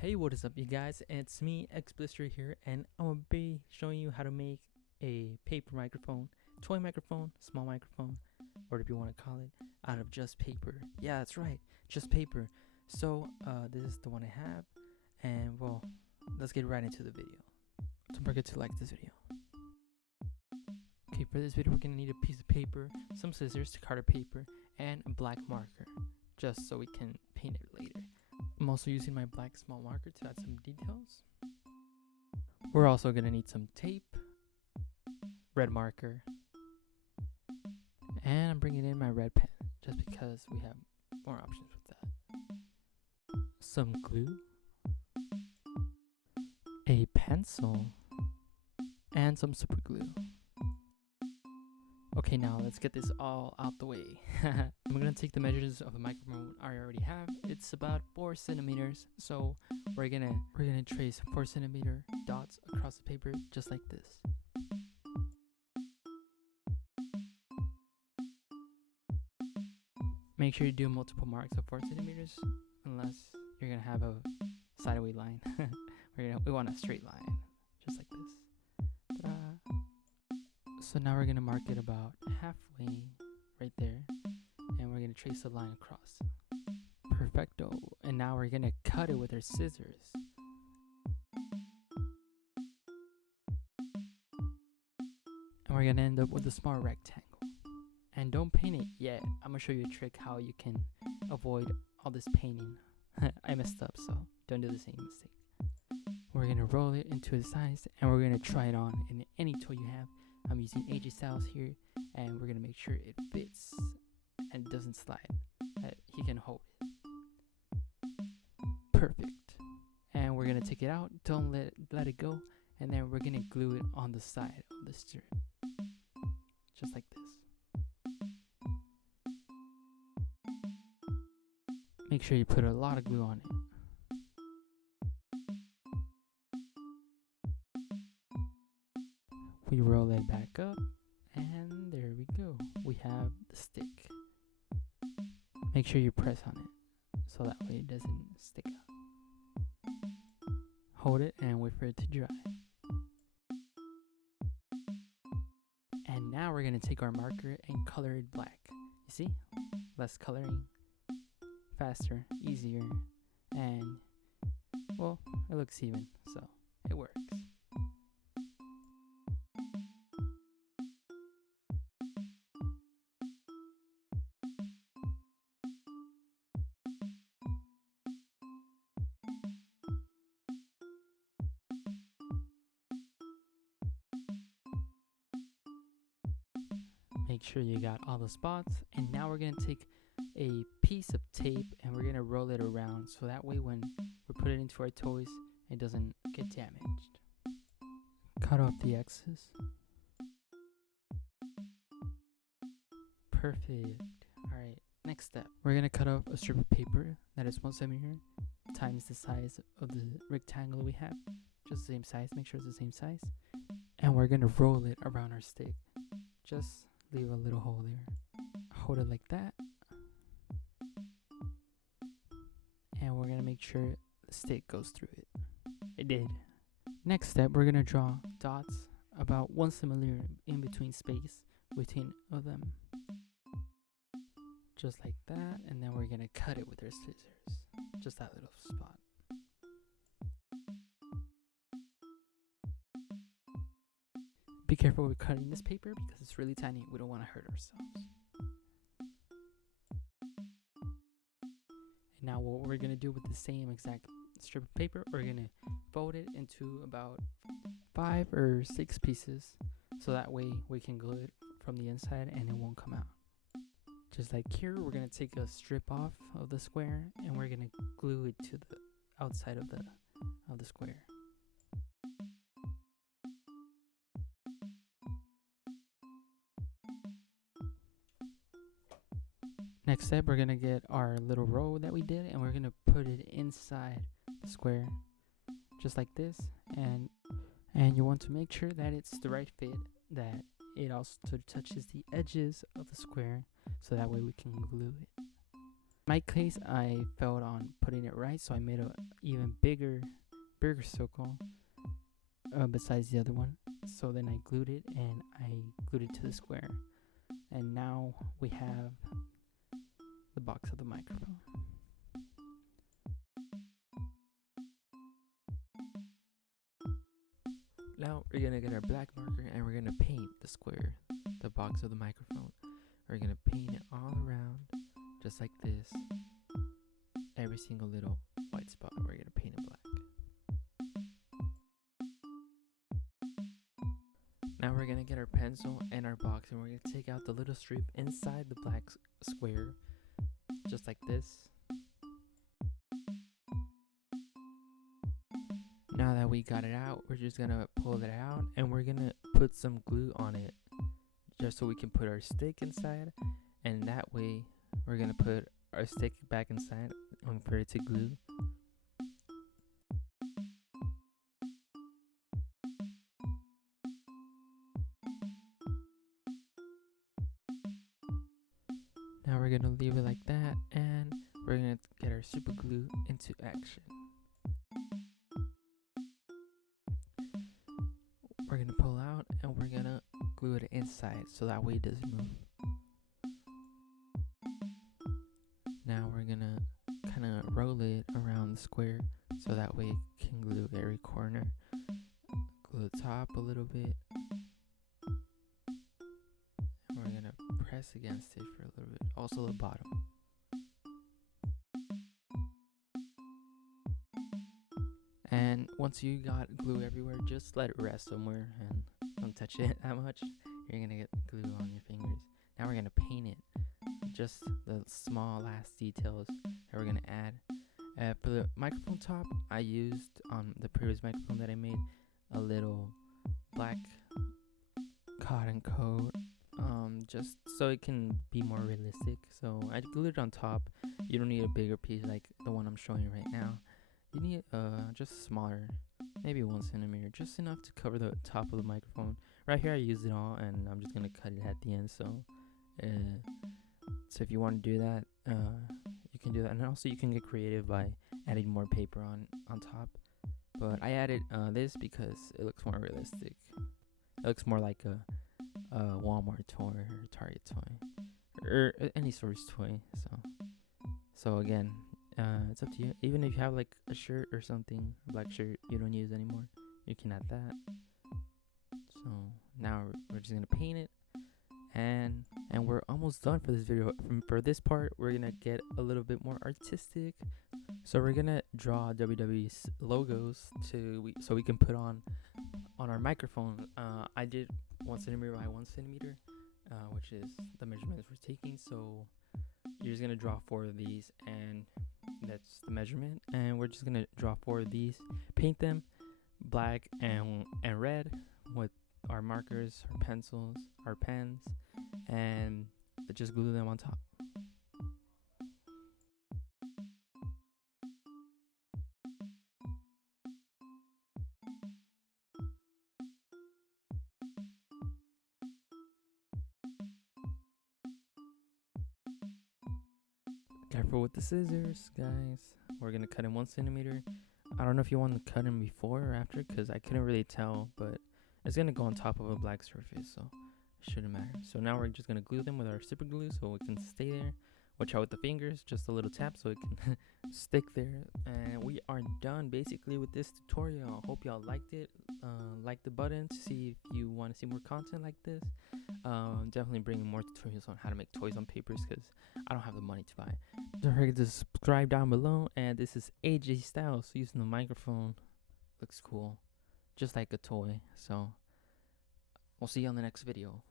Hey, what is up, you guys? It's me, X Blister here, and I'm gonna be showing you how to make a paper microphone, toy microphone, small microphone, or whatever you want to call it, out of just paper. Yeah, that's right, just paper. So, this is the one I have, and well, let's get right into the video. Don't forget to like this video. Okay, for this video, we're gonna need a piece of paper, some scissors to cut our paper, and a black marker, just so we can paint it later. I'm also using my black small marker to add some details. We're also going to need some tape, red marker, and I'm bringing in my red pen just because we have more options with that. Some glue, a pencil, and some super glue. Okay, now let's get this all out the way. I'm gonna take the measures of the microphone I already have. It's about 4 centimeters, so we're gonna trace 4 centimeter dots across the paper just like this. Make sure you do multiple marks of 4 centimeters, unless you're gonna have a sideways line. We want a straight line, just like this. Ta-da! So now we're going to mark it about halfway right there, and we're going to trace a line across. Perfecto. And now we're going to cut it with our scissors. And we're going to end up with a small rectangle. And don't paint it yet. I'm going to show you a trick how you can avoid all this painting. I messed up, so don't do the same mistake. We're going to roll it into a size, and we're going to try it on in any toy you have. I'm using AJ Styles here, and we're going to make sure it fits and doesn't slide, that he can hold it. Perfect. And we're going to take it out, don't let it go, and then we're going to glue it on the side of the strip, just like this. Make sure you put a lot of glue on it. We roll it back up, and there we go. We have the stick. Make sure you press on it, so that way it doesn't stick out. Hold it and wait for it to dry. And now we're going to take our marker and color it black. You see? Less coloring, faster, easier, and, well, it looks even, so it works. Make sure you got all the spots, and now we're going to take a piece of tape and we're going to roll it around so that way when we put it into our toys it doesn't get damaged. Cut off the excess. Perfect. Alright, next step. We're going to cut off a strip of paper that is 1 centimeter times the size of the rectangle we have. Just the same size, make sure it's the same size. And we're going to roll it around our stick. Just leave a little hole there. Hold it like that. And we're going to make sure the stick goes through it. It did. Next step, we're going to draw dots about 1 centimeter in between space between of them. Just like that. And then we're going to cut it with our scissors. Just that little spot. Be careful with cutting this paper because it's really tiny. We don't want to hurt ourselves. And now what we're going to do with the same exact strip of paper, we're going to fold it into about 5 or 6 pieces. So that way we can glue it from the inside and it won't come out. Just like here, we're going to take a strip off of the square and we're going to glue it to the outside of the square. Next step, we're going to get our little row that we did and we're going to put it inside the square just like this, and you want to make sure that it's the right fit, that it also touches the edges of the square so that way we can glue it. In my case, I failed on putting it right, so I made a even bigger circle besides the other one. So then I glued it, and I glued it to the square, and now we have the box of the microphone. Now we're gonna get our black marker, and we're gonna paint the square, the box of the microphone. We're gonna paint it all around, just like this. Every single little white spot, we're gonna paint it black. Now we're gonna get our pencil and our box, and we're gonna take out the little strip inside the black square, just like this. Now that we got it out, we're just gonna pull it out, and we're gonna put some glue on it, just so we can put our stick inside, and that way we're gonna put our stick back inside for it to glue. Now we're gonna leave it like that, and we're gonna get our super glue into action. We're gonna pull out, and we're gonna glue it inside so that way it doesn't move. Now we're gonna kind of roll it around the square so that way it can glue every corner. Glue the top a little bit. And we're gonna press against it for a little bit. Also the bottom. And once you got glue everywhere, just let it rest somewhere and don't touch it that much. You're gonna get glue on your fingers. Now we're gonna paint it. Just the small last details that we're gonna add. For the microphone top, I used on the previous microphone that I made a little black cotton coat, just so it can be more realistic. So I glued it on top. You don't need a bigger piece like the one I'm showing you right now. You need just smaller, maybe 1 centimeter, just enough to cover the top of the microphone. Right here I used it all, and I'm just gonna cut it at the end. So if you want to do that, you can do that, and also you can get creative by adding more paper on top. But I added this because it looks more realistic. It looks more like a Walmart toy or Target toy or any source toy. So again, it's up to you. Even if you have like a shirt or something, a black shirt you don't use anymore, you can add that. So now we're just gonna paint it, and we're almost done for this video. For this part, we're gonna get a little bit more artistic. So we're gonna draw WWE's logos so we can put on our microphone. I did 1 centimeter by 1 centimeter, which is the measurements we're taking. So you're just gonna draw 4 of these, and that's the measurement. And we're just gonna draw 4 of these, paint them black and red with our markers, our pencils, our pens, and just glue them on top. Careful with the scissors, guys. We're gonna cut in 1 centimeter. I don't know if you want to cut them before or after, because I couldn't really tell, but it's gonna go on top of a black surface, so it shouldn't matter. So now we're just gonna glue them with our super glue so it can stay there. Watch out with the fingers, just a little tap so it can stick there. And we are done basically with this tutorial. I hope y'all liked it. Like the button to see if you want to see more content like this. Definitely bringing more tutorials on how to make toys on papers, because I don't have the money to buy. Don't forget to subscribe down below. And this is AJ Styles using the microphone. Looks cool, just like a toy. So we'll see you on the next video.